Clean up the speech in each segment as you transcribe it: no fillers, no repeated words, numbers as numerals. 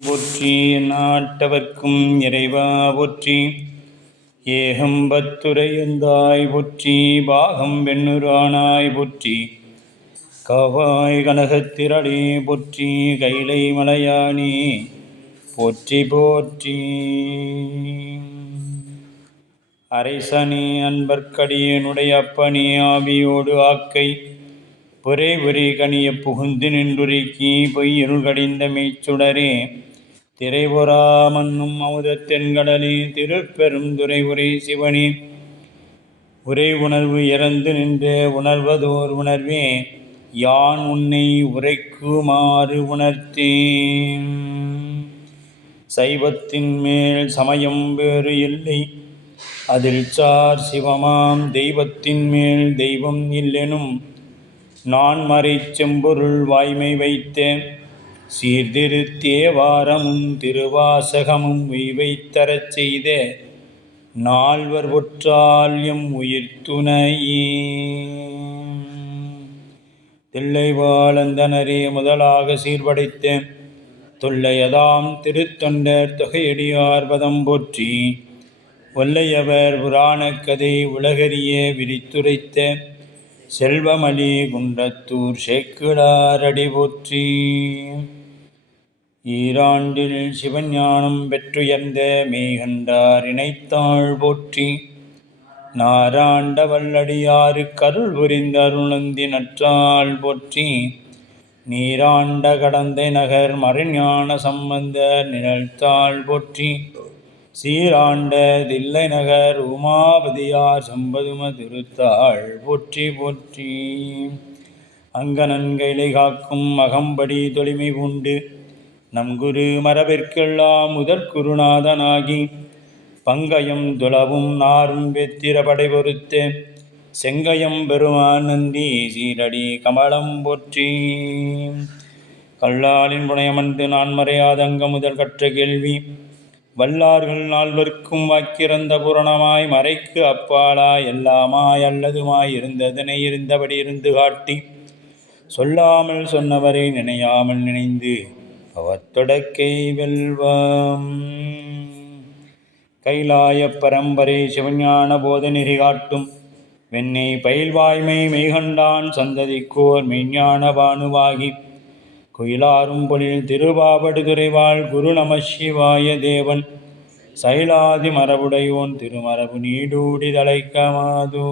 போற்றி நாட்டவர்க்கும் இறைவா போற்றி. ஏகம்பத்துரையந்தாய் போற்றி. பாகம் வெண்ணுரானாய் போற்றி. காவாய் கனகத்திரளே போற்றி. கைலை மலையானே போற்றி போற்றி. அரைசனே அன்பர்க்கடியனுடைய அப்பனே ஆவியோடு ஆக்கை பொறை பொறை கனிய புகுந்து நின்றுருக்கி பொய்யிருள் கடிந்த மெய்ச்சுடரே திரைபொறா மன்னும் அமுதத் தென்கடலே திருப்பெரும் துறை உரை சிவனே உரை உணர்வு இறந்து நின்ற உணர்வதோர் உணர்வே யான் உன்னை உரைக்குமாறு உணர்த்தேன். சைவத்தின் மேல் சமயம் வேறு இல்லை அதில் சார் சிவமாம் தெய்வத்தின் மேல் தெய்வம் இல்லெனும் நான் மறை செம்பொருள் வாய்மை வைத்த சீர்திரு தேவாரமும் திருவாசகமும் உய்வைத்தரச் செய்த நால்வர் ஒற்றால் எம் உயிர் துணையே. தில்லைவாழந்தனரே முதலாக சீர்படைத்த தொல்லையதாம் திருத்தொண்டர் தொகையடியார் பதம் போற்றி. ஒல்லையவர் புராணக் கதை உலகறிய விரித்துரைத்த செல்வமலி குன்றத்தூர் சேக்கிழாரடி போற்றி. ஈராண்டில் சிவஞானம் பெற்றுயர்ந்த மெய்கண்டார் இணைத்தாள் போற்றி. நாராண்ட வல்லடியாறு கருள் புரிந்த அருளந்தி நற்றாள் போற்றி. நீராண்ட கடந்தை நகர் மறைஞான சம்பந்த நிழல்தாள் போற்றி. சீராண்ட தில்லை நகர் உமாபதியார் சம்பதும திருத்தாள் போற்றி போற்றி. அங்கனன் கைலை காக்கும் அகம்படி தொழிமை பூண்டு நம் குரு மரபிற்கெல்லாம் முதற் குருநாதனாகி பங்கயம் துளவும் நாரும் வெத்திர படை பொறுத்த செங்கயம் பெருமான் நந்தி சீரடி கமலம் போற்றி. கல்லாலின் புனையமர்ந்து நான் மறையாதங்க முதல் கற்ற கேள்வி வல்லார்கள் நால்வர்க்கும் வாக்கிறந்த புரணமாய் மறைக்கு அப்பாலாய் எல்லாமாய் அல்லதுமாய் இருந்ததனை இருந்தபடி இருந்து காட்டி சொல்லாமல் சொன்னவரை நினையாமல் நினைந்து அவத்தொடக்கை வெல்வம். கைலாய பரம்பரை சிவஞான போத நெறி காட்டும் வெண்ணை பயில்வாய்மை மெய்கண்டான் சந்ததிக்கோர் மெய்ஞான பானுவாகி குயிலாரும் பொழில் திருவாவடு துறைவாள் குரு நம சிவாய தேவன் சைலாதி மரபுடையோன் திருமரபு நீடூடி தலைக்கமாதோ.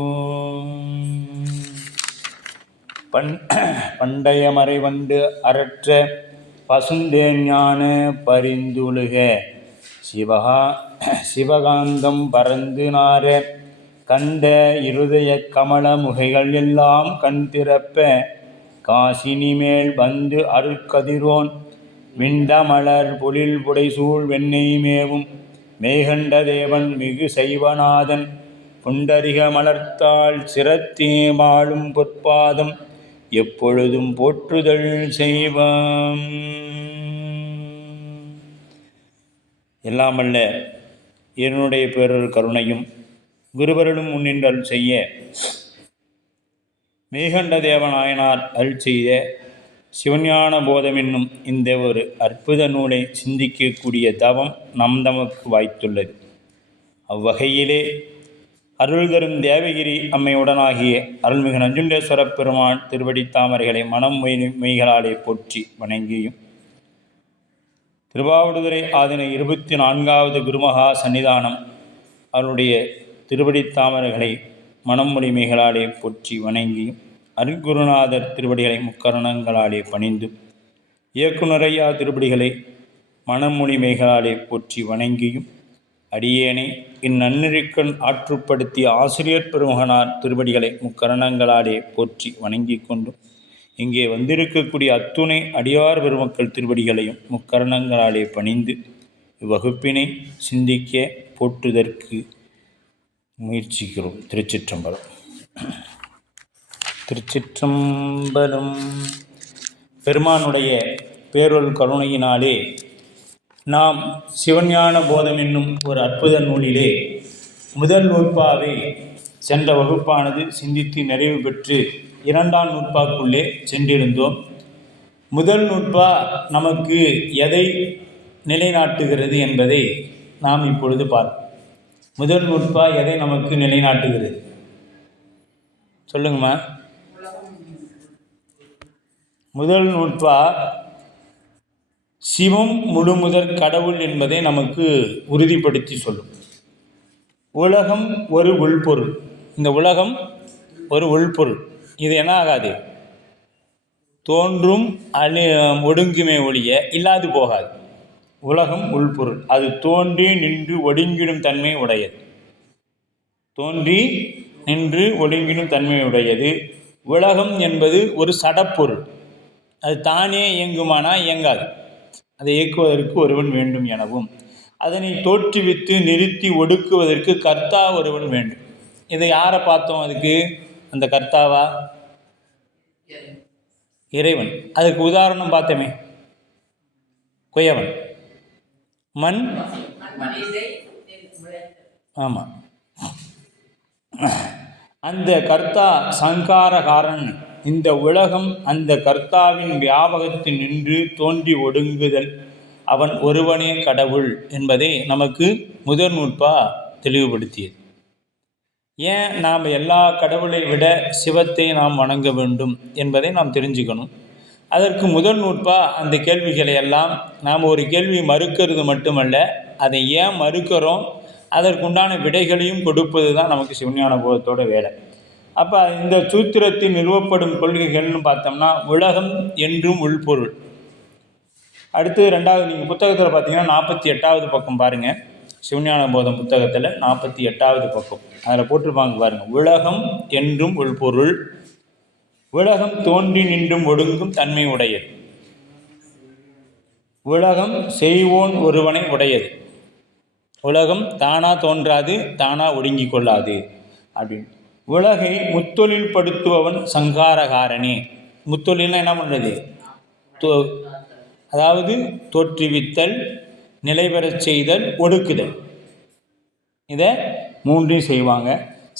பண்டைய மறை வண்டு அரற்ற பசுந்தேஞான பரிந்துழுக சிவகாந்தம் பரந்து நார கண்ட இருதய கமல முகைகள் எல்லாம் கண் திறப்ப காசினி மேல் வந்து அருட்கதிரோன் விண்டமலர் பொழில் புடைசூழ் வெண்ணெய் மேவும் மேகண்ட தேவன் மிகு சைவநாதன் புண்டரிக மலர்த்தாள் சிரத்தே மாளும் பொற்பாதம் எப்பொழுதும் போற்றுதல் செய்வம். எல்லாமல்ல என்னுடைய பேரொரு கருணையும் குருவருளும் முன்னின்றல் செய்ய மேகண்ட தேவநாயனார் அருள் செய்த சிவஞான போதம் என்னும் இந்த ஒரு அற்புத நூலை சிந்திக்கக்கூடிய தவம் நம் தமக்கு வாய்த்துள்ளது. அவ்வகையிலே அருள் தரும் தேவகிரி அம்மையுடனாகிய அருள்மிகு நஞ்சுண்டேஸ்வர பெருமான் திருவடி தாமரைகளை மனம் மெய்களாலே போற்றி வணங்கியும் திருவாவடுதுறை ஆதின 24வது குருமகா சன்னிதானம் அவருடைய திருவடி தாமரைகளை மனமொழி மெய்களாலே போற்றி வணங்கியும் அருட்குருநாதர் திருவடிகளை முக்கரணங்களாலே பணிந்து இயக்குனரையா திருவடிகளை மனமொழி மெய்களாலே போற்றி வணங்கியும் அடியேனை இந்நன்னெறிக்கண் ஆற்றுப்படுத்திய ஆசிரியர் பெருமகனார் திருவடிகளை முக்கரணங்களாலே போற்றி வணங்கி கொண்டும் இங்கே வந்திருக்கக்கூடிய அத்துணை அடியார் பெருமக்கள் திருவடிகளையும் முக்கரணங்களாலே பணிந்து இவ்வகுப்பினை சிந்திக்க போற்றுதற்கு முயற்சிக்கிறோம். திருச்சிற்றம்பலம். திருச்சிற்றம்பலம். பெருமானுடைய பேரொரு கருணையினாலே நாம் சிவஞான போதம் என்னும் ஒரு அற்புத நூலிலே முதல் நூற்பாவை சென்ற வகுப்பானது சிந்தித்து நிறைவு பெற்று இரண்டாம் நூற்பாக்குள்ளே சென்றிருந்தோம். முதல் நூற்பா நமக்கு எதை நிலைநாட்டுகிறது என்பதை நாம் இப்பொழுது பார்ப்போம். முதல் நூற்பா எதை நமக்கு நிலைநாட்டுகிறது சொல்லுங்கம்மா. முதல் நூற்பா சிவம் முழுமுதற் கடவுள் என்பதை நமக்கு உறுதிப்படுத்தி சொல்லும். உலகம் ஒரு உள்பொருள். இந்த உலகம் ஒரு உள்பொருள். இது என்ன ஆகாது, தோன்றும் ஒடுங்குமே ஒழிய இல்லாது போகாது. உலகம் உள்பொருள். அது தோன்றி நின்று ஒடுங்கிடும் தன்மை உடையது. தோன்றி நின்று ஒடுங்கிடும் தன்மை உடையது. உலகம் என்பது ஒரு சடப்பொருள். அது தானே இயங்குமானா இயங்காது. அதை இயக்குவதற்கு ஒருவன் வேண்டும் எனவும், அதனை தோற்றுவித்து நிறுத்தி ஒடுக்குவதற்கு கர்த்தா ஒருவன் வேண்டும். இதை யாரை பார்த்தோம்? அதுக்கு அந்த கர்த்தாவா இறைவன். அதுக்கு உதாரணம் பார்த்தோமே, குயவன், மண். ஆமாம், அந்த கர்த்தா சங்காரகாரன். இந்த உலகம் அந்த கர்த்தாவின் வியாபகத்தில் நின்று தோன்றி ஒடுங்குதல், அவன் ஒருவனே கடவுள் என்பதை நமக்கு முதல் நூற்பா தெளிவுபடுத்தியது. ஏன் நாம் எல்லா கடவுளை விட சிவத்தை நாம் வணங்க வேண்டும் என்பதை நாம் தெரிஞ்சுக்கணும். அதற்கு முதல் நூற்பா அந்த கேள்விகளை எல்லாம் நாம் ஒரு கேள்வி மறுக்கிறது மட்டுமல்ல, அதை ஏன் மறுக்கிறோம் அதற்குண்டான விடைகளையும் கொடுப்பது தான் நமக்கு சிவஞான போதத்தோட வேலை. அப்போ இந்த சூத்திரத்தில் நிறுவப்படும் கொள்கைகள்னு பார்த்தோம்னா, உலகம் என்றும் உள்பொருள். அடுத்து ரெண்டாவது, நீங்கள் புத்தகத்தில் பார்த்தீங்கன்னா 48வது பக்கம் பாருங்கள். சிவஞான போதம் புத்தகத்தில் 48வது பக்கம் அதில் போட்டிருப்பாங்க பாருங்கள். உலகம் என்றும் உள்பொருள், உலகம் தோன்றி நின்றும் ஒடுங்கும் தன்மை உடையது, உலகம் செய்வோன் ஒருவனை உடையது. உலகம் தானா தோன்றாது, தானா ஒடுங்கி கொள்ளாது அப்படின்னு. உலகை முத்தொழில் படுத்துபவன் சங்காரகாரனே. முத்தொழில்னா என்ன பண்ணுறது? அதாவது தோற்றுவித்தல், நிலைபெறச் செய்தல், ஒடுக்குதல். இதை மூன்றையும் செய்வாங்க.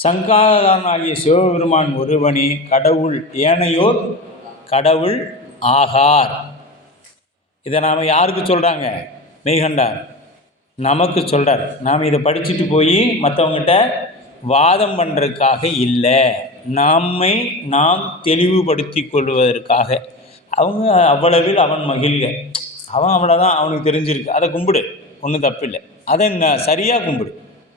சங்காரகாரனாகிய சிவபெருமான் ஒருவனே கடவுள், ஏனையோர் கடவுள் ஆகார். இதை நாம் யாருக்கு சொல்கிறாங்க? மெய்கண்டார் நமக்கு சொல்கிறார். நாம் இதை படிச்சுட்டு போய் மற்றவங்ககிட்ட வாதம் பண்ணுறதுக்காக இல்லை, நம்மை நாம் தெளிவுபடுத்தி கொள்வதற்காக. அவங்க அவ்வளவில் அவன் மகிழ்க, அவன் அவ்வளோதான், அவனுக்கு தெரிஞ்சிருக்கு, அதை கும்பிடு, ஒன்றும் தப்பு இல்லை, அதை சரியாக கும்பிடு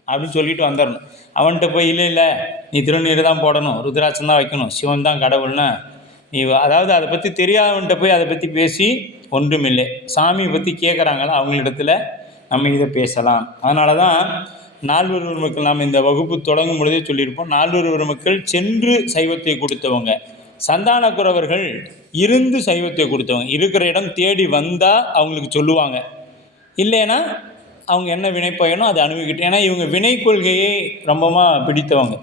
அப்படின்னு சொல்லிட்டு வந்துடணும். அவன்கிட்ட போய் இல்லை இல்லை நீ திருநீர் தான் போடணும், ருத்ராட்சம் தான் வைக்கணும், சிவன் தான் கடவுள்னா நீ, அதாவது அதை பற்றி தெரியாதவன்கிட்ட போய் அதை பற்றி பேசி ஒன்றும் இல்லை. சாமியை பற்றி கேட்குறாங்களா அவங்களிடத்துல நம்ம இதை பேசலாம். அதனால தான் நால்வர் பெருமக்கள் நாம் இந்த வகுப்பு தொடங்கும் பொழுதே சொல்லியிருப்போம். நால்வர் பெருமக்கள் சென்று சைவத்தை கொடுத்தவங்க, சந்தானக்குறவர்கள் இருந்து சைவத்தை கொடுத்தவங்க. இருக்கிற இடம் தேடி வந்தால் அவங்களுக்கு சொல்லுவாங்க, இல்லைன்னா அவங்க என்ன வினை பயனோ அதை அனுபவிக்கிட்டு. ஏன்னா இவங்க வினை கொள்கையை ரொம்பமாக பிடித்தவங்க.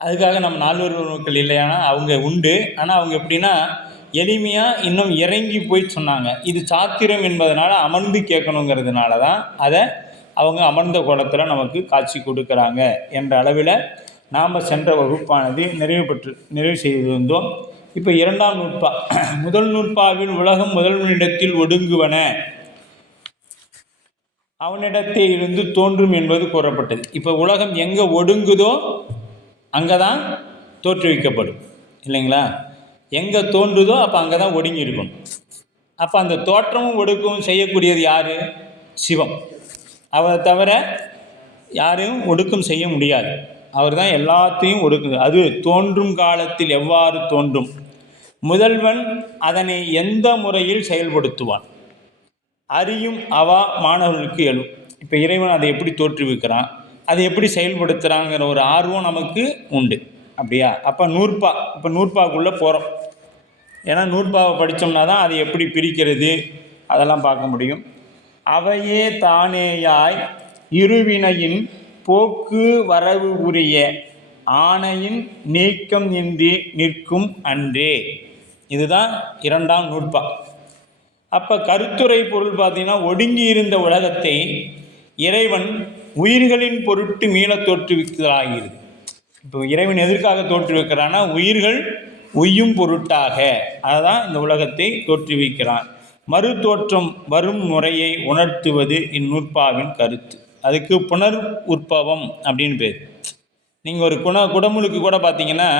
அதுக்காக நம்ம நால்வர் பெருமக்கள் இல்லையானா அவங்க உண்டு. ஆனால் அவங்க எப்படின்னா எளிமையாக இன்னும் இறங்கி போய் சொன்னாங்க. இது சாத்திரம் என்பதனால அமர்ந்து கேட்கணுங்கிறதுனால தான் அதை அவங்க அமர்ந்த கோலத்தில் நமக்கு காட்சி கொடுக்குறாங்க என்ற அளவில் நாம் சென்ற வகுப்பானது நிறைவு செய்து வந்தோம். இப்போ இரண்டாம் நூற்பா. முதல் நூற்பாவில் உலகம் முதல்வனிடத்தில் ஒடுங்குவன, அவனிடத்தே இருந்து தோன்றும் என்பது கூறப்பட்டது. இப்போ உலகம் எங்கே ஒடுங்குதோ அங்கே தான் தோற்றுவிக்கப்படும், இல்லைங்களா? எங்கே தோன்றுதோ அப்போ அங்கே தான் ஒடுங்கி இருக்கணும். அப்போ அந்த தோற்றமும் ஒடுக்கவும் செய்யக்கூடியது யார்? சிவம். அவரை தவிர யாரையும் ஒடுக்கம் செய்ய முடியாது. அவர் தான் எல்லாத்தையும் ஒடுக்குது. அது தோன்றும் காலத்தில் எவ்வாறு தோன்றும், முதல்வன் அதனை எந்த முறையில் செயல்படுத்துவான், அறியும் அவா மாணவர்களுக்கு எழும். இப்போ இறைவன் அதை எப்படி தோற்றுவிக்கிறான், அதை எப்படி செயல்படுத்துகிறாங்கிற ஒரு ஆர்வம் நமக்கு உண்டு, அப்படியா? அப்போ நூற்பா, இப்போ நூற்பாக்குள்ளே போகிறோம். ஏன்னா நூற்பாவை படித்தோம்னா தான் அதை எப்படி பிரிக்கிறது அதெல்லாம் பார்க்க முடியும். அவையே தானேயாய் இருவினையின் போக்கு வரவு உரிய ஆணையின் நீக்கம் இன்றி நிற்கும் அன்றே. இதுதான் இரண்டாம் நூற்பா. அப்போ கருத்துரை பொருள் பார்த்தீங்கன்னா, ஒடுங்கி இருந்த உலகத்தை இறைவன் உயிர்களின் பொருட்டு மீள தோற்றுவிக்கலாகிறது. இப்போ இறைவன் எதற்காக தோற்றுவிக்கிறான்னா, உயிர்கள் உய்யும் பொருட்டாக. அதுதான் இந்த உலகத்தை தோற்றுவிக்கிறான். மறுதோற்றம் வரும் முறையை உணர்த்துவது இந்நூற்பாவின் கருத்து. அதுக்கு புனர் உற்பவம் அப்படின்னு பேர். நீங்கள் ஒரு குடமுழுக்கு கூட பார்த்தீங்கன்னா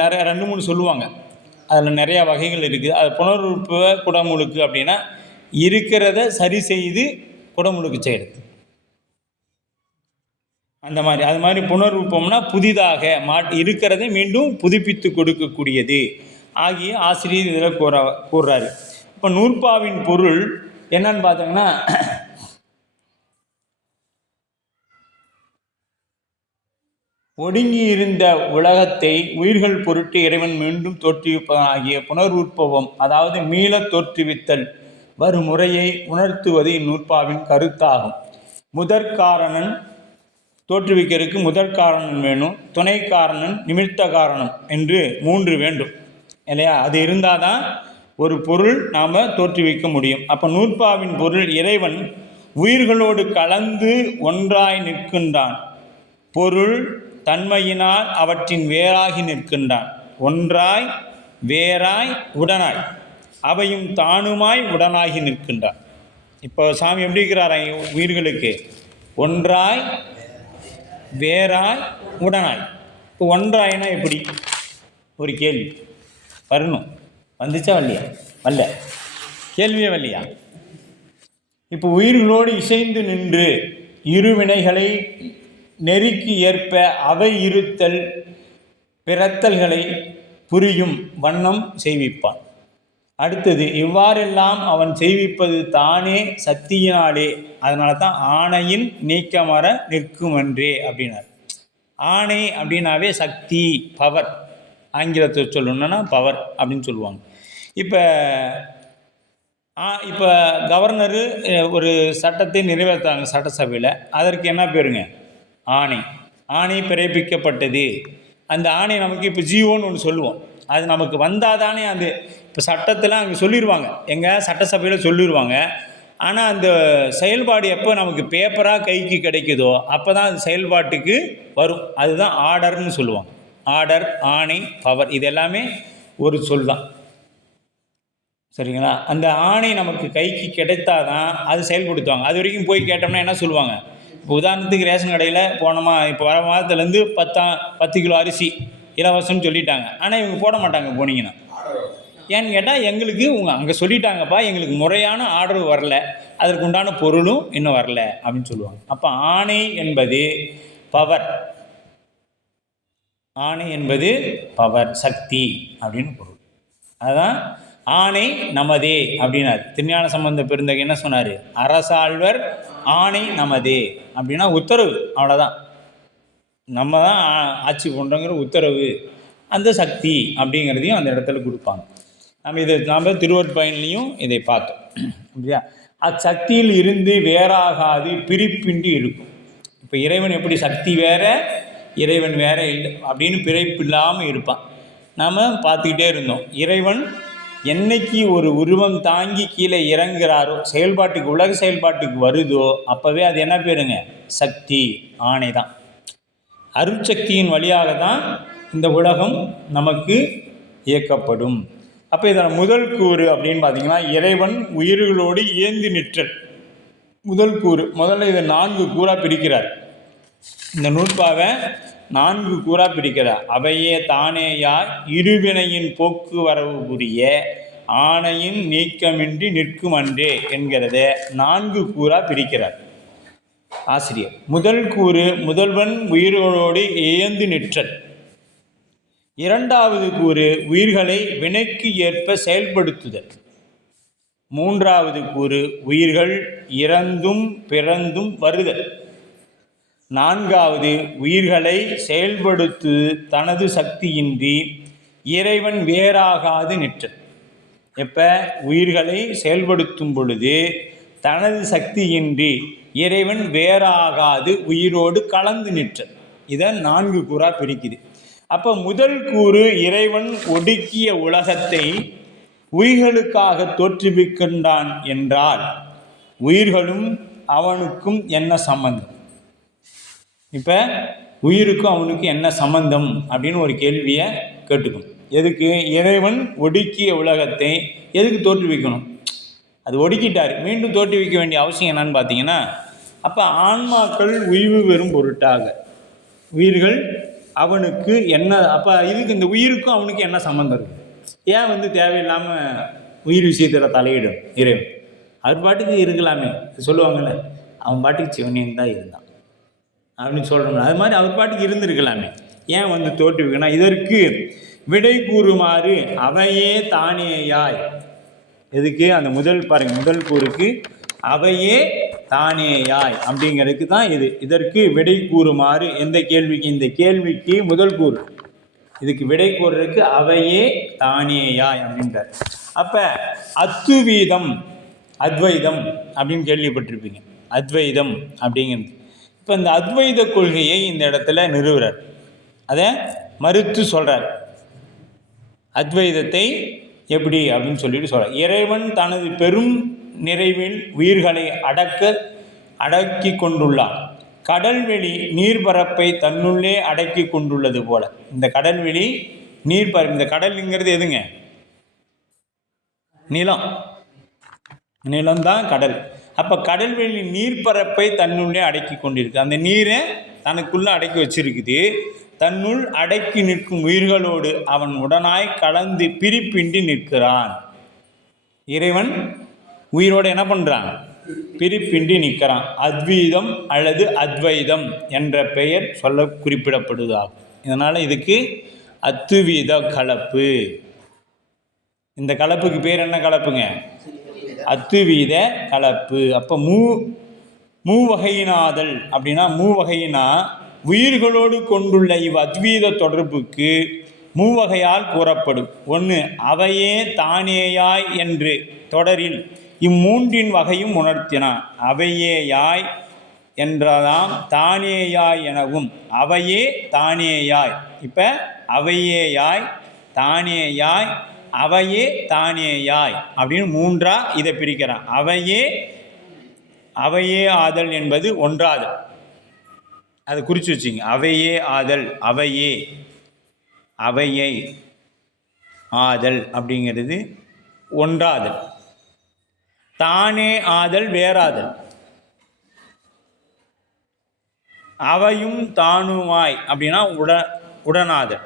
நிறைய 2-3 சொல்லுவாங்க. அதில் நிறையா வகைகள் இருக்குது. அது புனருற்பவ குடமுழுக்கு அப்படின்னா இருக்கிறத சரி செய்து குடமுழுக்கு செய்கிறது. அந்த மாதிரி அது மாதிரி புனருற்பவம்னா புதிதாக இருக்கிறதை மீண்டும் புதுப்பித்து கொடுக்கக்கூடியது ஆகிய ஆசிரியர் இதில் கூறுறாரு. இப்போ நூற்பாவின் பொருள் என்னன்னு பார்த்தீங்கன்னா, ஒடுங்கி இருந்த உலகத்தை உயிர்கள் பொருட்டு இறைவன் மீண்டும் தோற்றுவிப்பதாகிய புனருற்பவம், அதாவது மீள தோற்றுவித்தல் வரும் முறையை உணர்த்துவது இந்நூற்பாவின் கருத்தாகும். முதற்காரணன் தோற்றுவிக்கிறதுக்கு முதற்காரணன் வேணும், துணை காரணன், நிமித்த காரணம் என்று 3 வேண்டும் இல்லையா? அது இருந்தால் தான் ஒரு பொருள் நாம் தோற்றுவிக்க முடியும். அப்போ நூற்பாவின் பொருள், இறைவன் உயிர்களோடு கலந்து ஒன்றாய் நிற்கின்றான். பொருள் தன்மையினால் அவற்றின் வேறாகி நிற்கின்றான். ஒன்றாய் வேறாய் உடனாய், அவையும் தானுமாய் உடனாகி நிற்கின்றான். இப்போ சாமி எப்படி இருக்கிறார் உயிர்களுக்கு? ஒன்றாய் வேறாய் உடனாய். இப்போ ஒன்றாயினா எப்படி? ஒரு கேள்வி வரணும். வந்துச்சா வரலையா? வரல, கேள்வியே வரலையா? இப்போ உயிர்களோடு இசைந்து நின்று இருவினைகளை நெருக்கி ஏற்ப அவை இருத்தல் பிறத்தல்களை புரியும் வண்ணம் செய்விப்பான். அடுத்தது, இவ்வாறெல்லாம் அவன் செய்விப்பது தானே சக்தியினாலே, அதனால தான் ஆணையின் நீக்கமர நிற்குமென்றே அப்படின்னார். ஆணை அப்படின்னாவே சக்தி, பவர். ஆங்கிலத்தை சொல்லணுன்னா பவர் அப்படின்னு சொல்லுவாங்க. இப்போ கவர்னரு ஒரு சட்டத்தை நிறைவேற்றாங்க சட்டசபையில். அதற்கு என்ன பேருங்க? ஆணை. ஆணை பிறப்பிக்கப்பட்டது. அந்த ஆணை நமக்கு இப்போ ஜியோன்னு ஒன்று சொல்லுவோம். அது நமக்கு வந்தால் தானே அது இப்போ சட்டத்தில் அங்கே சொல்லிடுவாங்க, எங்கள் சட்டசபையில் சொல்லிடுவாங்க. ஆனால் அந்த செயல்பாடு எப்போ நமக்கு பேப்பராக கைக்கு கிடைக்குதோ அப்போ தான் அது செயல்பாட்டுக்கு வரும். அதுதான் ஆர்டர்னு சொல்லுவாங்க. ஆர்டர், ஆணை, பவர், இது எல்லாமே ஒரு சொல் தான். சரிங்களா? அந்த ஆணை நமக்கு கைக்கு கிடைத்தாதான் அது செயல்படுத்துவாங்க. அது வரைக்கும் போய் கேட்டோம்னா என்ன சொல்லுவாங்க? இப்போ உதாரணத்துக்கு ரேஷன் கடையில் போனோமா, இப்போ வர மாதத்துலேருந்து 10 கிலோ அரிசி இலவசம்னு சொல்லிட்டாங்க. ஆனால் இவங்க போட மாட்டாங்க போனீங்கன்னா. ஏன்னு கேட்டால், எங்களுக்கு அங்கே சொல்லிட்டாங்கப்பா, எங்களுக்கு முறையான ஆர்டர் வரல, அதற்கு உண்டான பொருளும் இன்னும் வரல அப்படின்னு சொல்லுவாங்க. அப்போ ஆணை என்பது பவர். ஆணை என்பது பவர், சக்தி அப்படின்னு பொருள். அதுதான் ஆணை நமதே அப்படின்னாரு. திருஞான சம்பந்த பெருந்தகை என்ன சொன்னார்? அரசாழ்வர் ஆணை நமதே அப்படின்னா உத்தரவு, அவ்வளோதான். நம்ம தான் ஆட்சி பண்ணுறோங்கிற உத்தரவு, அந்த சக்தி அப்படிங்கிறதையும் அந்த இடத்துல கொடுப்பாங்க. நம்ம திருவற்பயன்லையும் இதை பார்த்தோம். அப்படியா? அச்சக்தியில் இருந்து வேறாகாது பிரிப்பின்றி இருக்கும். இப்போ இறைவன் எப்படி சக்தி வேற இறைவன் வேற இல்லை அப்படின்னு பிரிப்பு இல்லாமல் இருப்பான். நாம் பார்த்துக்கிட்டே இருந்தோம். இறைவன் என்னைக்கு ஒரு உருவம் தாங்கி கீழே இறங்குறாரோ, செயல்பாட்டுக்கு உலக செயல்பாட்டுக்கு வருதோ, அப்போவே அது என்ன பேருங்க? சக்தி, ஆணை தான். அருட்சக்தியின் வழியாக தான் இந்த உலகம் நமக்கு இயக்கப்படும். அப்போ இதோட முதல் கூறு அப்படின்னு பார்த்தீங்கன்னா, இறைவன் உயிர்களோடு இயந்து நிற்றல். முதல் கூறு. முதல்ல இதை 4 கூறாக பிரிக்கிறார். இந்த நூற்பாவை 4 கூறாக பிரிக்கிறார். அவையே தானேயாய் இருவினையின் போக்குவரவு புரிய ஆணையின் நீக்கமின்றி நிற்கும் அன்றே என்கிறத 4 கூறாக பிரிக்கிறார் ஆசிரியர். முதல் கூறு, முதல்வன் உயிர்களோடு இயந்து நிற்றல். இரண்டாவது கூறு, உயிர்களை வினைக்கு ஏற்ப செயல்படுத்துதல். மூன்றாவது கூறு, உயிர்கள் இறந்தும் பிறந்தும் வருதல். நான்காவது, உயிர்களை செயல்படுத்து தனது சக்தியின்றி இறைவன் வேறாகாது நிற்றல். எப்போ உயிர்களை செயல்படுத்தும் பொழுது தனது சக்தியின்றி இறைவன் வேறாகாது உயிரோடு கலந்து நிற்றல். இதை 4 கூறாக பிரிக்குது. அப்போ முதல் கூறு, இறைவன் ஒடுக்கிய உலகத்தை உயிர்களுக்காக தோற்றுவிக்கின்றான் என்றால் உயிர்களும் அவனுக்கும் என்ன சம்பந்தம்? இப்போ உயிருக்கும் அவனுக்கும் என்ன சம்பந்தம் அப்படின்னு ஒரு கேள்வியை கேட்டுக்கணும். எதுக்கு? இறைவன் ஒடுக்கிய உலகத்தை எதுக்கு தோற்றுவிக்கணும்? அது ஒடுக்கிட்டார், மீண்டும் தோற்றுவிக்க வேண்டிய அவசியம் என்னன்னு பார்த்தீங்கன்னா, அப்போ ஆன்மாக்கள் உய்வு பெறும் பொருட்டாக உயிர்கள் அவனுக்கு என்ன, அப்போ இதுக்கு இந்த உயிருக்கும் அவனுக்கு என்ன சம்மந்தம் இருக்குது? ஏன் தேவையில்லாமல் உயிர் விஷயத்தில் தலையிடும் இறைவன்? அவர் பாட்டுக்கு இருக்கலாமே, சொல்லுவாங்கள்ல, அவன் பாட்டுக்கு சிவனியன் தான் இருந்தான் அப்படின்னு சொல்கிறோம்ல, அது மாதிரி அவர் பாட்டுக்கு இருந்திருக்கலாமே, ஏன் தோற்றுவிக்கணும்? இதற்கு விடை கூறுமாறு அவையே தானேயாய். எதுக்கு? அந்த முதல் பாருங்க, முதல் கூறுக்கு அவையே தானேயாய் அப்படிங்கிறதுக்கு தான் இது. இதற்கு விடை கூறுமாறு எந்த கேள்விக்கு? இந்த கேள்விக்கு முதல் கூறு. இதுக்கு விடை கூறுறதுக்கு அவையே தானேயாய் அப்படின்றார். அப்போ அத்துவீதம் அத்வைதம் அப்படின்னு கேள்விப்பட்டிருப்பீங்க. அத்வைதம் அப்படிங்கிறது இப்போ இந்த அத்வைத கொள்கையை இந்த இடத்துல நிறுவுறார், அதை மறுத்து சொல்கிறார். அத்வைதத்தை எப்படி அப்படின்னு சொல்லிட்டு சொல்கிறார். இறைவன் தனது பெரும் நிறைவில் உயிர்களை அடக்கி கொண்டுள்ளார். கடல்வெளி நீர்பரப்பை தன்னுள்ளே அடக்கி கொண்டுள்ளது போல. இந்த கடல்வெளி நீர்பரப்பு, இந்த கடல்ங்கிறது எதுங்க? நிலம். நிலம்தான் கடல். அப்போ கடல்வெளி நீர்பரப்பை தன்னுள்ளே அடக்கி கொண்டிருக்கு. அந்த நீரை தனக்குள்ளே அடக்கி வச்சிருக்குது. தன்னுள் அடக்கி நிற்கும் உயிர்களோடு அவன் உடனாய் கலந்து பிரிப்பின்றி நிற்கிறான். இறைவன் உயிரோடு என்ன பண்ணுறான்? பிரிப்பின்றி நிற்கிறான். அத்வீதம் அல்லது அத்வைதம் என்ற பெயர் சொல்ல குறிப்பிடப்படுவதாகும். இதனால் இதுக்கு அத்துவீத கலப்பு. இந்த கலப்புக்கு பேர் என்ன கலப்புங்க? அத்துவீத கலப்பு. அப்போ மூவகையினாதல் அப்படின்னா, மூவகையினா உயிர்களோடு கொண்டுள்ள இவ் அத்வீத தொடர்புக்கு மூவகையால் கூறப்படும். ஒன்று, அவையே தானேயாய் என்று தொடரில் இம்மூன்றின் வகையும் உணர்த்தினான். அவையேயாய் என்றதாம் தானேயாய் எனவும் அவையே தானேயாய். இப்போ அவையேயாய், தானேயாய், அவையே தானேயாய் அப்படின்னு மூன்றா இதை பிரிக்கிறான். அவையே ஆதல் என்பது ஒன்றாதல், அதை குறித்து வச்சுங்க. அவையே ஆதல், அவையை ஆதல் அப்படிங்கிறது ஒன்றாதல். தானே ஆதல் வேறாதல். அவையும் தானுமாய் அப்படின்னா உடனாதல்.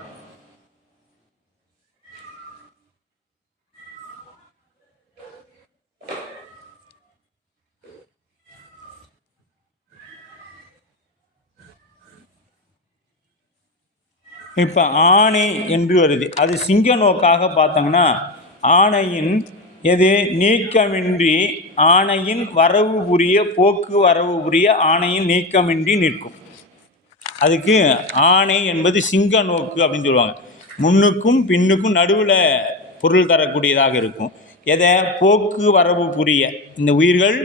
இப்போ ஆணை என்று வருது, அது சிங்க நோக்காக பார்த்தோம்னா ஆணையின் எது நீக்கமின்றி ஆணையின் வரவு புரிய போக்கு வரவு புரிய ஆணையின் நீக்கமின்றி நிற்கும். அதுக்கு ஆணை என்பது சிங்க நோக்கு அப்படின்னு சொல்லுவாங்க. முன்னுக்கும் பின்னுக்கும் நடுவில் பொருள் தரக்கூடியதாக இருக்கும். எதை? போக்கு வரவு புரிய. இந்த உயிர்கள்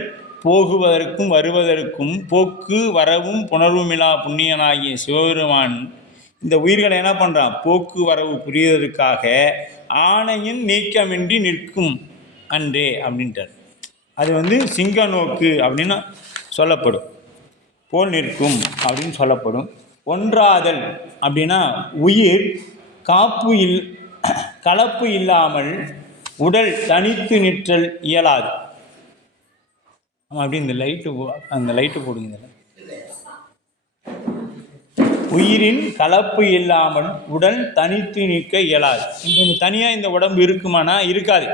போகுவதற்கும் வருவதற்கும் போக்கு வரவும் புணர்வுமிலா புண்ணியனாகிய சிவபெருமான் இந்த உயிர்களை என்ன பண்ணுறான்? போக்கு வரவு புரிவதற்காக ஆணையின் நீக்கமின்றி நிற்கும் அன்றே அப்படின்ட்டார். அது சிங்க நோக்கு அப்படின்னு சொல்லப்படும், போல் நிற்கும் அப்படின்னு சொல்லப்படும். ஒன்றாதல் அப்படின்னா உயிர் கலப்பு இல்லாமல் உடல் தனித்து நிற்றல் இயலாது. அப்படி இந்த லைட்டு போடுங்க. உயிரின் கலப்பு இல்லாமல் உடல் தனித்து நிற்க இயலாது. இப்போ தனியாக இந்த உடம்பு இருக்குமானா? இருக்காது.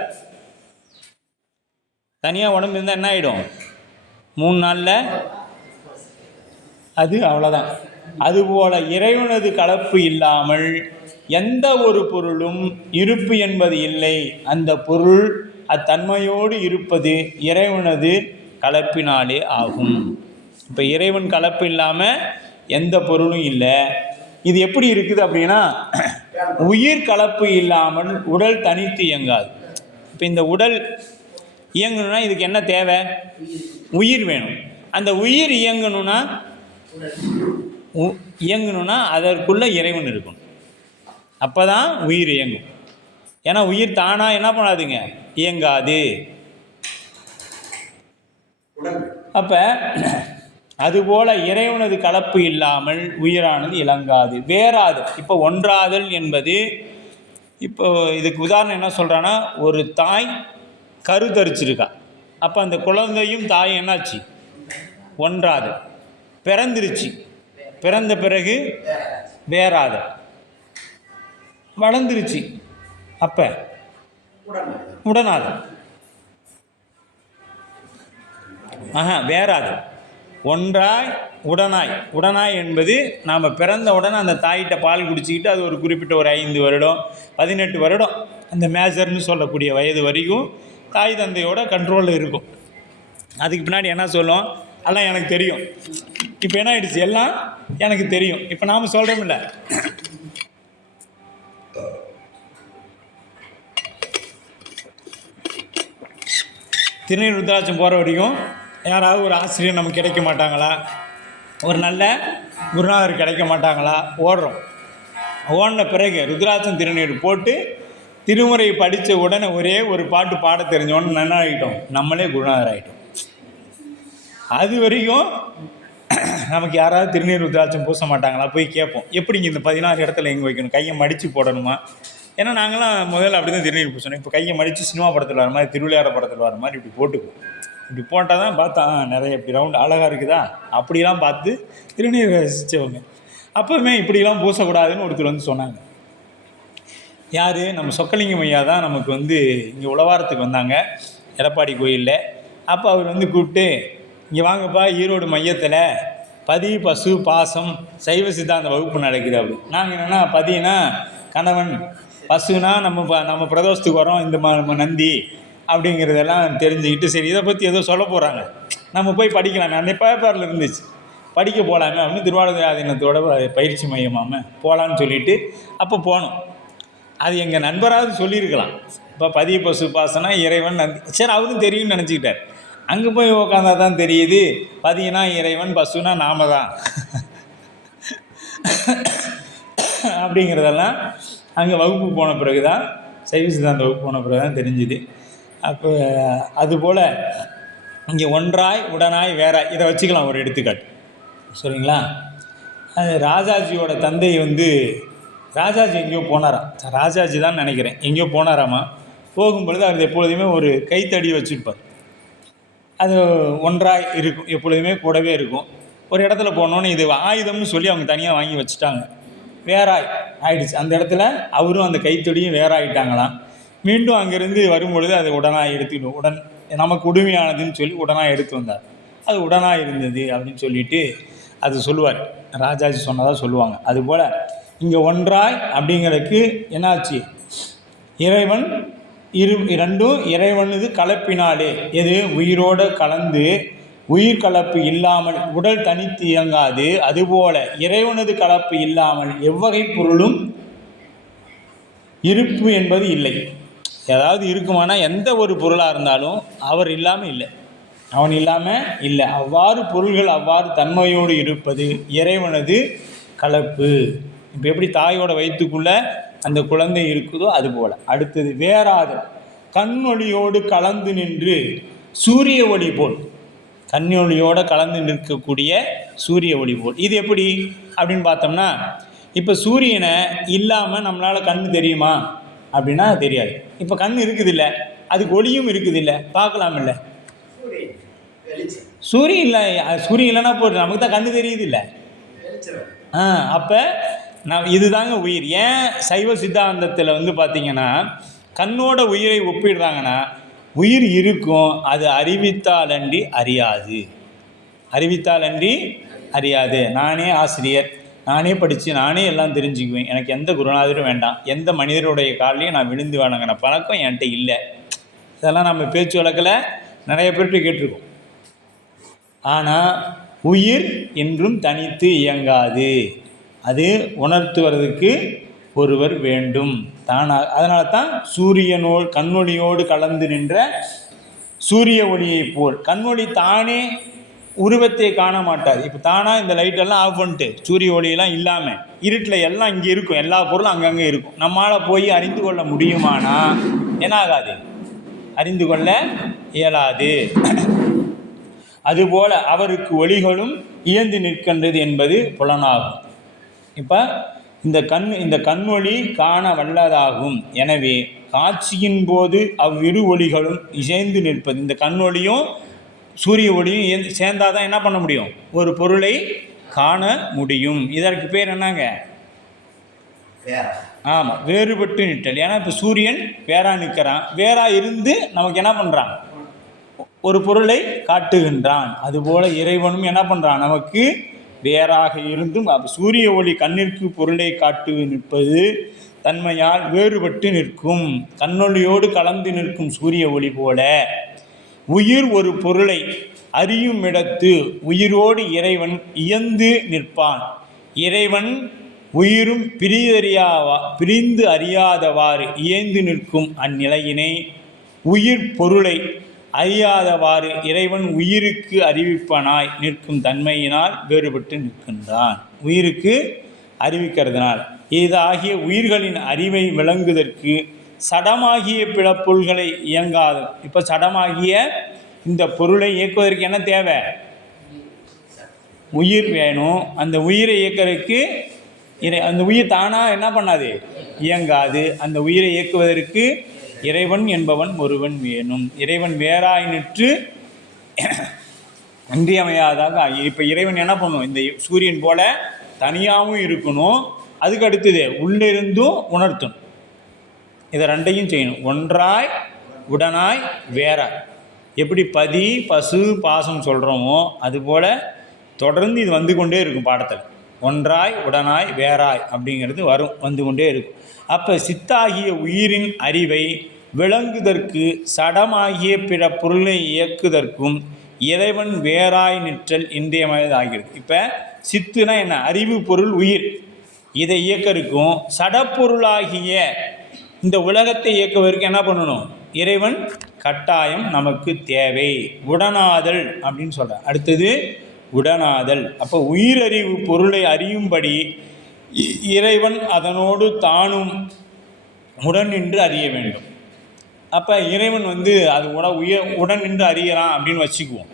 தனியாக உடம்பு இருந்தால் என்ன ஆகிடும்? 3 நாளில் அது அவ்வளோதான். அதுபோல் இறைவனது கலப்பு இல்லாமல் எந்த ஒரு பொருளும் இருப்பு என்பது இல்லை. அந்த பொருள் அத்தன்மையோடு இருப்பது இறைவனது கலப்பினாலே ஆகும். இப்போ இறைவன் கலப்பு இல்லாமல் எந்த பொருளும் இல்லை. இது எப்படி இருக்குது அப்படின்னா, உயிர் கலப்பு இல்லாமல் உடல் தனித்து இயங்காது. இப்போ இந்த உடல் இயங்கணும்னா இதுக்கு என்ன தேவை? உயிர் வேணும். அந்த உயிர் இயங்கணும்னா அதற்குள்ள இறைவன் இருக்கணும். அப்போ தான் உயிர் இயங்கும். ஏன்னா உயிர் தானாக என்ன பண்ணாதுங்க? இயங்காது. அப்போ அதுபோல இறைவனது கலப்பு இல்லாமல் உயிரானது இலங்காது, வேறாது. இப்போ ஒன்றாதல் என்பது இப்போ இதுக்கு உதாரணம் என்ன சொல்கிறான்னா, ஒரு தாய் கருத்தரிச்சிருக்கா. அப்போ அந்த குழந்தையும் தாய் என்னாச்சு, ஒன்றாது பிறந்துருச்சு. பிறந்த பிறகு வேறாது வளர்ந்துருச்சு. அப்போ உடனாது வேறாது ஒன்றாய் உடனாய். உடனாய் என்பது நாம் பிறந்த உடனே அந்த தாயிட்ட பால் குடிச்சிக்கிட்டு அது ஒரு குறிப்பிட்ட ஒரு 5 வருடம் 18 வருடம் அந்த மேஜர்னு சொல்லக்கூடிய வயது வரைக்கும் தாய் தந்தையோட கண்ட்ரோலில் இருக்கும். அதுக்கு பின்னாடி என்ன சொல்லும், எல்லாம் எனக்கு தெரியும். இப்போ என்ன ஆயிடுச்சு, எல்லாம் எனக்கு தெரியும். இப்போ நாம் சொல்கிறோம்ல, திருநீர் ருத்ராட்சம் போகிற வரைக்கும் யாராவது ஒரு ஆசிரியர் நமக்கு கிடைக்க மாட்டாங்களா, ஒரு நல்ல குருநாதர் கிடைக்க மாட்டாங்களா, ஓடுறோம். ஓடின பிறகு ருத்ராட்சம் திருநீர் போட்டு திருமுறை படித்த உடனே ஒரே ஒரு பாட்டு பாட தெரிஞ்சோன்னு என்ன ஆகிட்டோம், நம்மளே குருநாதர் ஆகிட்டோம். அது வரைக்கும் நமக்கு யாராவது திருநீர் ருத்ராட்சம் பூச மாட்டாங்களா, போய் கேட்போம். எப்படிங்க இந்த 16 இடத்துல எங்கே வைக்கணும், கையை மடித்து போடணுமா? ஏன்னா நாங்களாம் முதல்ல அப்படி தான் திருநீர் பூசணும். இப்போ கையை மடித்து சினிமா படத்தில் வர மாதிரி, திருவிளையாட படத்தில் வர மாதிரி இப்படி போட்டுக்குவோம். இப்படி போட்டால் தான் பார்த்தா நிறைய இப்படி ரவுண்டு அழகாக இருக்குதா, அப்படிலாம் பார்த்து திருநீர் ரசித்தவங்க. அப்போவுமே இப்படிலாம் பூசக்கூடாதுன்னு ஒருத்தர் வந்து சொன்னாங்க. யார், நம்ம சொக்கலிங்கம் ஐயா தான் நமக்கு வந்து இங்கே உழவாரத்துக்கு வந்தாங்க எடப்பாடி கோயிலில். அப்போ அவர் வந்து கூப்பிட்டு, இங்கே வாங்கப்பா, ஈரோடு மையத்தில் பதி பசு பாசம் சைவ சித்தாந்த வகுப்பு நடக்குது. அப்படி நாங்கள் என்னென்னா, பதினா கணவன், பசுனா நம்ம பிரதோஷத்துக்கு வரோம், இந்த நந்தி அப்படிங்கிறதெல்லாம் தெரிஞ்சுக்கிட்டு, சரி இதை பற்றி ஏதோ சொல்ல போகிறாங்க, நம்ம போய் படிக்கலாம். அன்றைய பேப்பரில் இருந்துச்சு, படிக்க போகலாமே அப்படின்னு திருவாவடுதுறை ஆதீனத்தோட பயிற்சி மையமாம போகலான்னு சொல்லிவிட்டு அப்போ போனோம். அது எங்கள் நண்பராவது சொல்லியிருக்கலாம். இப்போ பதிய பசு பாசனா இறைவன் நந்தி, சரி அவரும் தெரியும்னு நினச்சிக்கிட்டார். அங்கே போய் உக்காந்தா தான் தெரியுது, பதினா இறைவன், பசுனா நாம தான் அப்படிங்கிறதெல்லாம் அங்கே வகுப்பு போன பிறகு தான், சைவ சித்தாந்த வகுப்பு போன பிறகு தான் தெரிஞ்சுது. அப்போ அதுபோல் இங்கே ஒன்றாய் உடனாய் வேறாய், இதை வச்சுக்கலாம் ஒரு எடுத்துக்காட்டு. சரிங்களா? அது ராஜாஜியோட தந்தை வந்து, ராஜாஜி எங்கேயோ போனாராம், ராஜாஜி தான் நினைக்கிறேன், எங்கேயோ போனாராமா. போகும்பொழுது அவர் எப்பொழுதுமே ஒரு கைத்தடி வச்சுருப்பார். அது ஒன்றாய் இருக்கும், எப்பொழுதுமே கூடவே இருக்கும். ஒரு இடத்துல போனோன்னு இது ஆயுதம்னு சொல்லி அவங்க தனியாக வாங்கி வச்சுட்டாங்க. வேறாய் ஆயிடுச்சு அந்த இடத்துல, அவரும் அந்த கைத்தடியும் வேறாயிட்டாங்களாம். மீண்டும் அங்கேருந்து வரும்பொழுது அது உடனாக எடுத்துக்கிட்டோம். உடன் நமக்கு உடுமையானதுன்னு சொல்லி உடனாக எடுத்து வந்தார். அது உடனாக இருந்தது அப்படின்னு சொல்லிட்டு அது சொல்லுவார். ராஜாஜி சொன்னதாக சொல்லுவாங்க. அதுபோல் இங்கே ஒன்றாய் அப்படிங்கிறதுக்கு என்னாச்சு, இறைவன் ரெண்டும் இறைவனது கலப்பினாலே, எது உயிரோடு கலந்து உயிர் கலப்பு இல்லாமல் உடல் தனித்து இயங்காது. அதுபோல இறைவனது கலப்பு இல்லாமல் எவ்வகை பொருளும் இருப்பு என்பது இல்லை. ஏதாவது இருக்குமானா எந்த ஒரு பொருளாக இருந்தாலும் அவர் இல்லாமல் இல்லை, அவன் இல்லாமல் இல்லை. அவ்வாறு பொருள்கள் அவ்வாறு தன்மையோடு இருப்பது இறைவனது கலப்பு. இப்போ எப்படி தாயோட வயிற்றுக்குள்ளே அந்த குழந்தை இருக்குதோ அதுபோல். அடுத்தது வேறாத கண்ணொளியோடு கலந்து நின்று சூரிய ஒளி போல், கண்ணொளியோடு கலந்து நிற்கக்கூடிய சூரிய ஒளி போல். இது எப்படி அப்படின்னு பார்த்தோம்னா, இப்போ சூரியனை இல்லாமல் நம்மளால் கண் தெரியுமா அப்படின்னா தெரியாது. இப்போ கண் இருக்குது இல்லை, அதுக்கு ஒளியும் இருக்குது இல்லை, பார்க்கலாம் இல்லை. சூரியன் இல்லை, சூரியன் இல்லைன்னா போட்டு நமக்கு தான் கண் தெரியுது இல்லை. அப்போ இதுதாங்க உயிர். ஏன் சைவ சித்தாந்தத்தில் வந்து பார்த்திங்கன்னா கண்ணோட உயிரை ஒப்பிடுறாங்கன்னா, உயிர் இருக்கும், அது அறிவித்தாலன்றி அறியாது, அறிவித்தாலன்றி அறியாது. நானே ஆசிரியர், நானே படித்து நானே எல்லாம் தெரிஞ்சுக்குவேன், எனக்கு எந்த குருநாதரும் வேண்டாம், எந்த மனிதருடைய காலையும் நான் விழுந்து வணங்கின பழக்கம் என்கிட்ட இல்லை. இதெல்லாம் நம்ம பேச்சு வழக்கில் நிறைய பேர்கிட்ட கேட்டிருக்கோம். ஆனால் உயிர் என்றும் தனித்து இயங்காது, அது உணர்த்துவதற்கு ஒருவர் வேண்டும் தானாக. அதனால தான் சூரியனோடு கண்ணொளியோடு கலந்து நின்ற சூரிய ஒளியை போல். கண்ணொளி தானே உருவத்தை காண மாட்டாது. இப்போ தானாக இந்த லைட்டெல்லாம் ஆஃப் பண்ணிட்டு சூரிய ஒளியெல்லாம் இல்லாமல் இருட்டில் எல்லாம் இங்கே இருக்கும், எல்லா பொருளும் அங்கங்கே இருக்கும். நம்மளால் போய் அறிந்து கொள்ள முடியுமானா என்ன ஆகாது, அறிந்து கொள்ள இயலாது. அதுபோல் அவருக்கு ஒளிகளும் இயந்து நிற்கின்றது என்பது புலனாகும். இப்போ இந்த கண்ணொளி காண வல்லதாகும். எனவே காட்சியின் போது அவ்விரு ஒளிகளும் இசைந்து நிற்பது. இந்த கண்ணொளியும் சூரிய ஒளியும் சேர்ந்தாதான் என்ன பண்ண முடியும்? ஒரு பொருளை காண முடியும். இதற்கு பேர் என்னங்க? ஆமாம், வேறுபட்டு நிற்றல். ஏன்னா இப்போ சூரியன் வேறா நிற்கிறான், வேறா இருந்து நமக்கு என்ன பண்ணுறான்? ஒரு பொருளை காட்டுகின்றான். அதுபோல் இறைவனும் என்ன பண்ணுறான்? நமக்கு வேறாக இருந்தும் சூரிய ஒளி கண்ணிற்கு பொருளை காட்டு நிற்பது தன்மையால் வேறுபட்டு நிற்கும். கண்ணொளியோடு கலந்து நிற்கும் சூரிய ஒளி போல உயிர் ஒரு பொருளை அறியும் இடத்து உயிரோடு இறைவன் இயந்து நிற்பான். இறைவன் உயிரும் பிரிந்து அறியாதவாறு இயந்து நிற்கும் அந்நிலையினை உயிர் பொருளை அறியாதவாறு இறைவன் உயிருக்கு அறிவிப்பனாய் நிற்கும் தன்மையினால் வேறுபட்டு நிற்கின்றான். உயிருக்கு அறிவிக்கிறதுனால் இதாகிய உயிர்களின் அறிவை விளங்குவதற்கு சடமாகிய பிற பொருள்களை இயங்காது. இப்போ சடமாகிய இந்த பொருளை இயக்குவதற்கு என்ன தேவை? உயிர் வேணும். அந்த உயிரை இயக்கிறதுக்கு அந்த உயிர் தானாக என்ன பண்ணாது? இயங்காது. அந்த உயிரை இயக்குவதற்கு இறைவன் என்பவன் ஒருவன் வேணும். இறைவன் வேறாய் நின்று இன்றியமையாதாக. இப்போ இறைவன் என்ன பண்ணும்? இந்த சூரியன் போல தனியாகவும் இருக்கணும், அதுக்கு அடுத்தது உள்ளிருந்தும் உணர்த்தணும். இதை ரெண்டையும் செய்யணும். ஒன்றாய் உடனாய் வேறாய். எப்படி பதி பசு பாசம் சொல்கிறோமோ அதுபோல் தொடர்ந்து இது வந்து கொண்டே இருக்கும் பாடத்தில். ஒன்றாய் உடனாய் வேறாய் அப்படிங்கிறது வந்து கொண்டே இருக்கும். அப்போ சித்தாகிய உயிரின் அறிவை விளங்குதற்கு சடமாகிய பிற பொருளை இயக்குதற்கும் இறைவன் வேறாய் நிற்றல் இன்றியமையாததாகிறது. இப்போ சித்துனா என்ன? அறிவு பொருள் உயிர். இதை இயக்கருக்கும் சடப்பொருளாகிய இந்த உலகத்தை இயக்குவதற்கு என்ன பண்ணணும்? இறைவன் கட்டாயம் நமக்கு தேவை. உடனாதல் அப்படின்னு சொல்கிறேன். அடுத்தது உடனாதல். அப்போ உயிரறிவு பொருளை அறியும்படி இறைவன் அதனோடு தானும் உடன் நின்று அறிய வேண்டும். அப்போ இறைவன் அது உடன் நின்று அறியலாம் அப்படின்னு வச்சுக்குவோம்.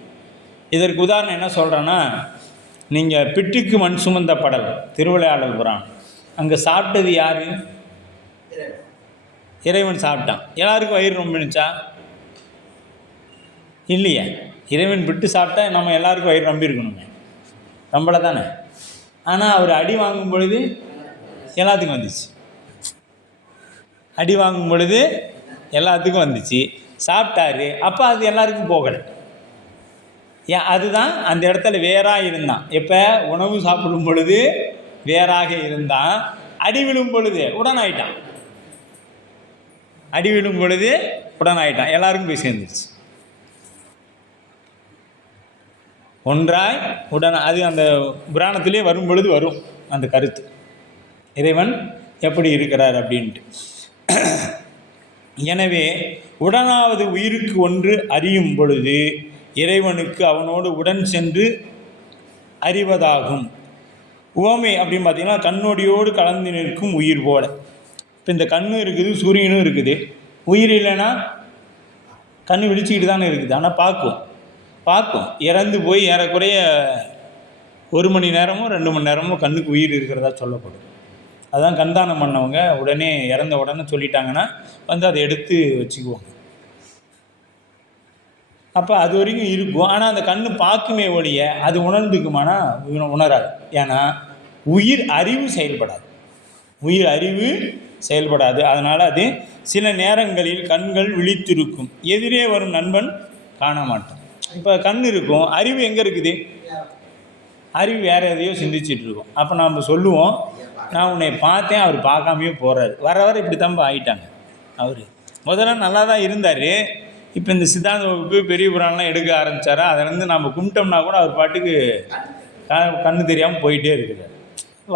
இதற்கு உதாரணம் என்ன சொல்கிறேன்னா, நீங்கள் பிட்டுக்கு மண் சுமந்த படல் திருவிளையாடல் புராணம், அங்கே சாப்பிட்டது யார்? இறைவன் சாப்பிட்டான். எல்லாருக்கும் வயிறு ரொம்பினுச்சா? இல்லையே. இறைவன் விட்டு சாப்பிட்டா நம்ம எல்லாருக்கும் வயிறு நம்பி இருக்கணுமே, நம்மள தானே. ஆனால் அவர் அடி வாங்கும் பொழுது எல்லாத்துக்கும் வந்துச்சு. அடி வாங்கும் பொழுது எல்லாத்துக்கும் வந்துச்சு, சாப்பிட்டாரு. அப்போ அது எல்லாருக்கும் போகலை. ஏன்? அதுதான் அந்த இடத்துல வேறாக இருந்தான். எப்போ? உணவு சாப்பிடும் பொழுது வேறாக இருந்தான், அடி விழும் பொழுது உடனாயிட்டான். அடி விழும் பொழுது உடனாயிட்டான், எல்லாருக்கும் போய் சேர்ந்துருச்சு. ஒன்றாய் உடன். அது அந்த புராணத்திலே வரும் பொழுது வரும் அந்த கருத்து, இறைவன் எப்படி இருக்கிறார் அப்படின்ட்டு. எனவே உடனாவது உயிருக்கு ஒன்று அறியும் பொழுது இறைவனுக்கு அவனோடு உடன் சென்று அறிவதாகும். உவமை அப்படின்னு பார்த்தீங்கன்னா கண்ணொடியோடு கலந்து நிற்கும் உயிர் போல. இப்போ இந்த கண்ணு இருக்குது, சூரியனும் இருக்குது. உயிர் இல்லைன்னா கண்ணு விழிச்சிக்கிட்டு தானே இருக்குது, ஆனால் பார்க்கும். இறந்து போய் ஏறக்குறைய 1 மணி நேரமோ 2 மணி நேரமோ கண்ணுக்கு உயிர் இருக்கிறதா சொல்லப்படும். அதான் கண்தானம் பண்ணவங்க உடனே இறந்த உடனே சொல்லிட்டாங்கன்னா அதை எடுத்து வச்சுக்குவாங்க. அப்போ அது வரைக்கும் இருக்கும். ஆனால் அந்த கண்ணு பார்க்குமே ஒழிய அது உணர்ந்துக்குமானா உணராது. ஏன்னா உயிர் அறிவு செயல்படாது. அதனால் அது சில நேரங்களில் கண்கள் விழித்திருக்கும், எதிரே வரும் நண்பன் காண மாட்டான். இப்போ கண் இருக்கும், அறிவு எங்கே இருக்குது? அறிவு வேறு எதையோ சிந்திச்சிட்டு இருக்கும். அப்போ நாம் சொல்லுவோம், நான் உன்னை பார்த்தேன், அவர் பார்க்காமையே போகிறாரு. வர இப்படி தம்ப ஆகிட்டாங்க. அவர் முதல்ல நல்லா தான் இருந்தார். இப்போ இந்த சித்தாந்த வகுப்பு பெரிய புராணம்லாம் எடுக்க ஆரம்பித்தாரா, அதிலேருந்து நம்ம கும்பிட்டோம்னா கூட அவர் பாட்டுக்கு கண்ணு தெரியாமல் போயிட்டே இருக்குது.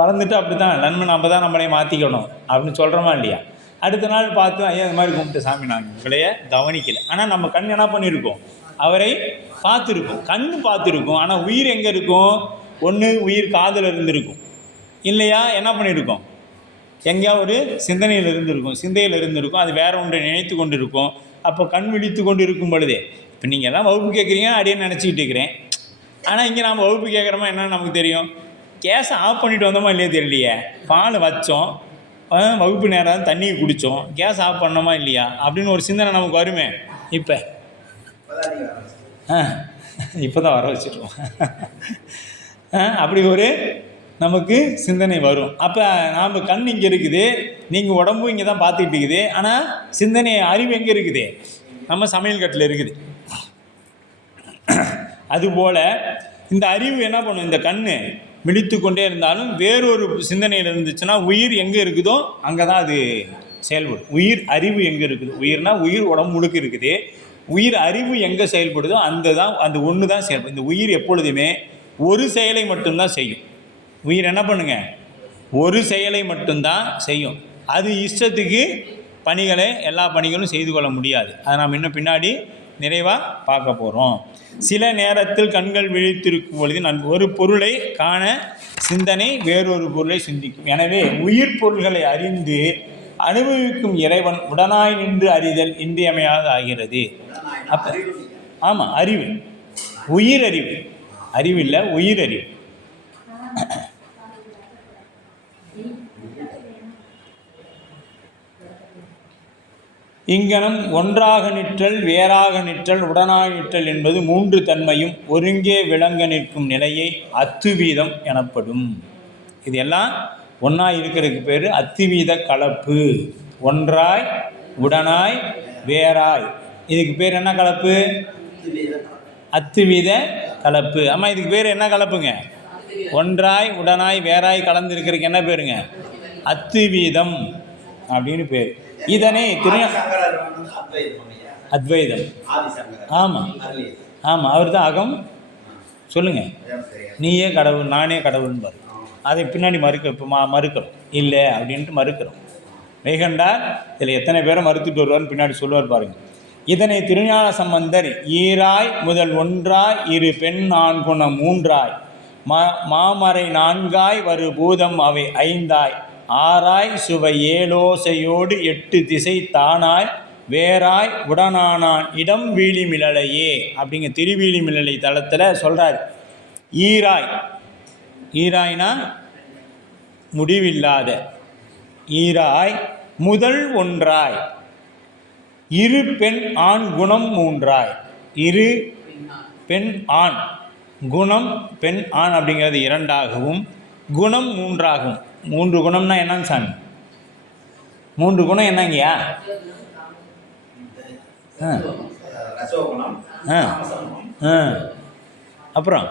வளர்ந்துட்டு அப்படி தான் நன்மை நம்ம தான் நம்மளே மாற்றிக்கணும் அப்படின்னு சொல்கிறோமா இல்லையா? அடுத்த நாள் பார்த்து ஐயா இந்த மாதிரி கும்பிட்டு சாமி நாங்கள் உங்களையே கவனிக்கலை. ஆனால் நம்ம கண் என்ன பண்ணியிருக்கோம்? அவரை பார்த்துருக்கோம், கண் பார்த்துருக்கோம். ஆனால் உயிர் எங்கே இருக்கும்? ஒன்று உயிர் காதில் இருந்திருக்கும், இல்லையா என்ன பண்ணியிருக்கோம்? எங்கேயா ஒரு சிந்தனையில் இருந்திருக்கும். அது வேற ஒன்றை நினைத்து கொண்டு இருக்கும். அப்போ கண் விழித்து கொண்டு இருக்கும் பொழுதே, இப்போ நீங்கள் எல்லாம் வகுப்பு கேட்குறீங்க அப்படின்னு நினச்சிக்கிட்டு இருக்கிறேன். ஆனால் இங்கே நாம் வகுப்பு கேட்குறோமா என்னன்னு நமக்கு தெரியும்? கேஸை ஆஃப் பண்ணிட்டு வந்தோமா இல்லையா தெரியலையே. பால் வச்சோம், வகுப்பு நேரம் தண்ணியை குடித்தோம், கேஸ் ஆஃப் பண்ணோமா இல்லையா அப்படின்னு ஒரு சிந்தனை நமக்கு வருமே. இப்போ இப்போ தான் வர வச்சுருவோம். அப்படி ஒரு நமக்கு சிந்தனை வரும். அப்போ நாம் கண் இங்கே இருக்குது, நீங்கள் உடம்பும் இங்கே தான் பார்த்துக்கிட்டு இருக்குது. ஆனால் சிந்தனை அறிவு எங்கே இருக்குது? நம்ம சமையல் கட்டில் இருக்குது. அதுபோல் இந்த அறிவு என்ன பண்ணும்? இந்த கண் மிடித்து கொண்டே இருந்தாலும் வேறொரு சிந்தனையில் இருந்துச்சுன்னா உயிர் எங்கே இருக்குதோ அங்கே தான் அது செயல்படும். உயிர் அறிவு எங்கே இருக்குது? உயிர்னா உயிர் உடம்பு முழுக்க இருக்குது. உயிர் அறிவு எங்கே செயல்படுதோ அந்த ஒன்று தான் செயல்படும். இந்த உயிர் எப்பொழுதுமே ஒரு செயலை மட்டும்தான் செய்யும். உயிர் என்ன பண்ணுங்க? ஒரு செயலை மட்டும்தான் செய்யும். அது இஷ்டத்துக்கு எல்லா பணிகளும் செய்து கொள்ள முடியாது. அதை நாம் இன்னும் பின்னாடி நிறைவாக பார்க்க போகிறோம். சில நேரத்தில் கண்கள் விழித்திருக்கும் பொழுது ஒரு பொருளை காண சிந்தனை வேறொரு பொருளை சிந்திக்கும். எனவே உயிர் பொருள்களை அறிந்து அனுபவிக்கும் இறைவன் உடனாய் நின்று அறிதல் இன்றியமையாத ஆகிறது. அப்போ ஆமாம், அறிவு, உயிர் அறிவு, அறிவில்லை உயிர் அறிவு. இங்கனம் ஒன்றாக நிற்றல், வேறாக நிற்றல், உடனாக நிற்றல் என்பது மூன்று தன்மையும் ஒருங்கே விளங்க நிற்கும் நிலையை அத்துவீதம் எனப்படும். இது எல்லாம் ஒன்றா இருக்கிறதுக்கு பேர் அத்துவீத கலப்பு. ஒன்றாய், உடனாய், வேறாய். இதுக்கு பேர் என்ன கலப்பு? அத்துவீத கலப்பு. ஆமாம், இதுக்கு பேர் என்ன கலப்புங்க? ஒன்றாய், உடனாய், வேறாய் கலந்து இருக்கிறதுக்கு என்ன பேருங்க? அத்துவீதம் அப்படின்னு பேர். இதனை அத்வைதம். ஆமாம் ஆமாம், அவர் தான் அகம். சொல்லுங்கள், நீயே கடவுள் நானே கடவுள்னு பாரு. அதை பின்னாடி மறுக்கிறோம் இல்லை அப்படின்ட்டு மறுக்கிறோம். மெய்கண்டார் இதில் எத்தனை பேரை மறுத்துட்டு வருவார்னு பின்னாடி சொல்லுவார் பாருங்கள். இதனை திருஞான சம்பந்தர் ஈராய் முதல் ஒன்றாய் இரு பெண் ஆண் குணம் மூன்றாய் மாமறை நான்காய் வரு பூதம் அவை ஐந்தாய் ஆராய் சுவை ஏழோசையோடு எட்டு திசை தானாய் வேறாய் உடனானான் இடம் வீழி மிளலையே அப்படிங்க திருவீழி மிளலை தளத்தில் சொல்கிறார். ஈராய், ஈராய்னா முடிவில்லாத. ஈராய் முதல் ஒன்றாய் இரு பெண் ஆண் குணம் மூன்றாய். இரு பெண் ஆண் குணம் பெண் ஆண் அப்படிங்கிறது இரண்டாகவும் குணம் மூன்றாகும். மூன்று குணம்னா என்னங்க சாமி? மூன்று குணம் என்னங்கய்யா? அப்புறம்